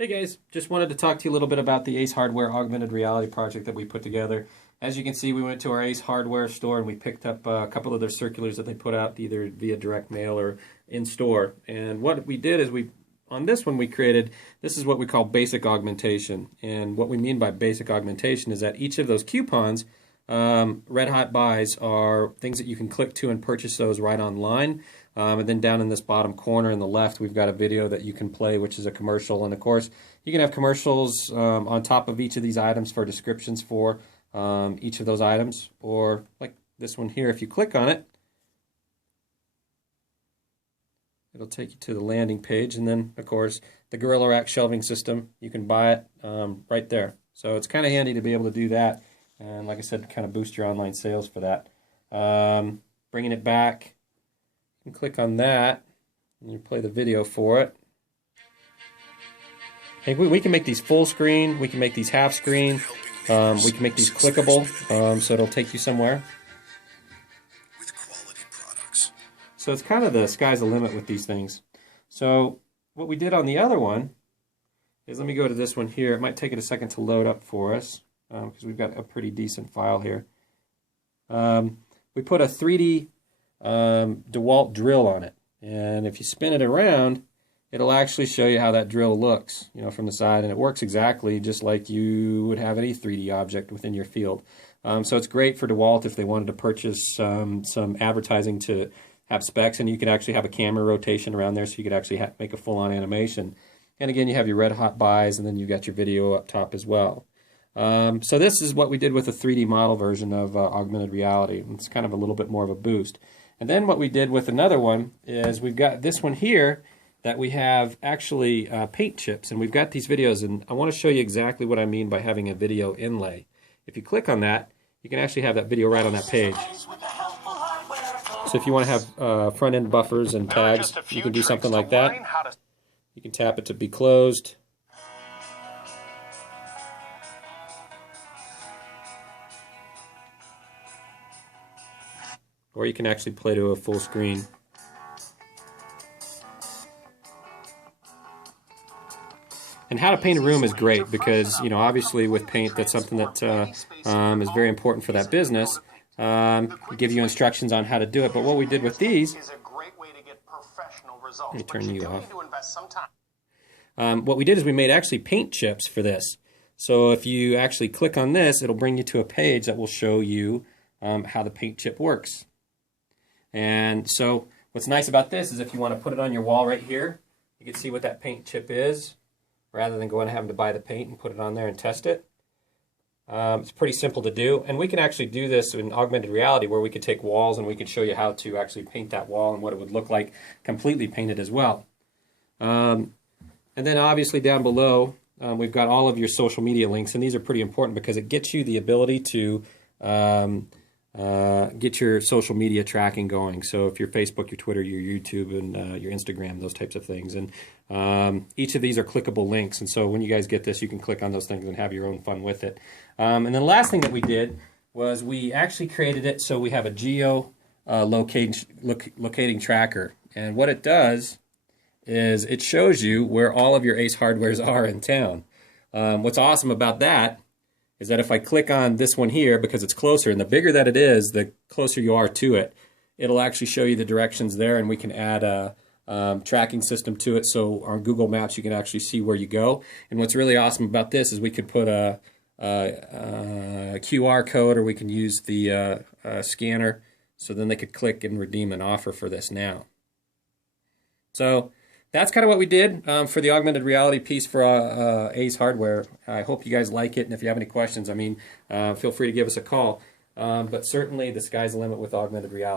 Hey guys, just wanted to talk to you a little bit about the Ace Hardware augmented reality project that we put together. As you can see, we went to our Ace Hardware store and we picked up a couple of their circulars that they put out either via direct mail or in store. And what we did is on this one we created, this is what we call basic augmentation. And what we mean by basic augmentation is that each of those coupons, Red Hot Buys, are things that you can click to and purchase those right online. And then down in this bottom corner in the left, we've got a video that you can play, which is a commercial. And of course, you can have commercials on top of each of these items for descriptions for each of those items. Or like this one here, if you click on it, it'll take you to the landing page. And then, of course, the Gorilla Rack shelving system, you can buy it right there. So it's kind of handy to be able to do that. And like I said, kind of boost your online sales for that. Bringing it back. You can click on that and you play the video for it. Hey, we can make these full screen, we can make these half screen, we can make these clickable, so it'll take you somewhere. So it's kind of the sky's the limit with these things. So what we did on the other one is, let me go to this one here. It might take it a second to load up for us because we've got a pretty decent file here. We put a 3D DeWalt drill on it, and if you spin it around, it'll actually show you how that drill looks, from the side, and it works exactly just like you would have any 3D object within your field. So it's great for DeWalt if they wanted to purchase some advertising to have specs, and you could actually have a camera rotation around there, so you could actually make a full-on animation. And again, you have your Red Hot Buys, and then you've got your video up top as well. So this is what we did with a 3D model version of augmented reality. It's kind of a little bit more of a boost. And then what we did with another one is we've got this one here that we have actually paint chips, and we've got these videos, and I want to show you exactly what I mean by having a video inlay. If you click on that, you can actually have that video right on that page. So if you want to have front-end buffers and tags, you can do something like that. You can tap it to be closed. Or you can actually play to a full screen. And how to paint a room is great because, obviously with paint, that's something that is very important for that business. We give you instructions on how to do it. But what we did with these, let me turn you off. What we did is we made actually paint chips for this. So if you actually click on this, it'll bring you to a page that will show you how the paint chip works. And so what's nice about this is if you want to put it on your wall right here, you can see what that paint chip is rather than going and having to buy the paint and put it on there and test it. It's pretty simple to do, and we can actually do this in augmented reality where we could take walls and we could show you how to actually paint that wall and what it would look like completely painted as well. And then obviously down below we've got all of your social media links, and these are pretty important because it gets you the ability to get your social media tracking going. So if your Facebook, your Twitter, your YouTube, and your Instagram, those types of things. And each of these are clickable links. And so when you guys get this, you can click on those things and have your own fun with it. And then the last thing that we did was we actually created it so we have a geo locating tracker. And what it does is it shows you where all of your Ace Hardwares are in town. What's awesome about that is that if I click on this one here, because it's closer, and the bigger that it is, the closer you are to it, it'll actually show you the directions there, and we can add a tracking system to it, so on Google Maps you can actually see where you go. And what's really awesome about this is we could put a QR code, or we can use the scanner, so then they could click and redeem an offer for this now. So that's kind of what we did for the augmented reality piece for Ace Hardware. I hope you guys like it, and if you have any questions, feel free to give us a call. But certainly the sky's the limit with augmented reality.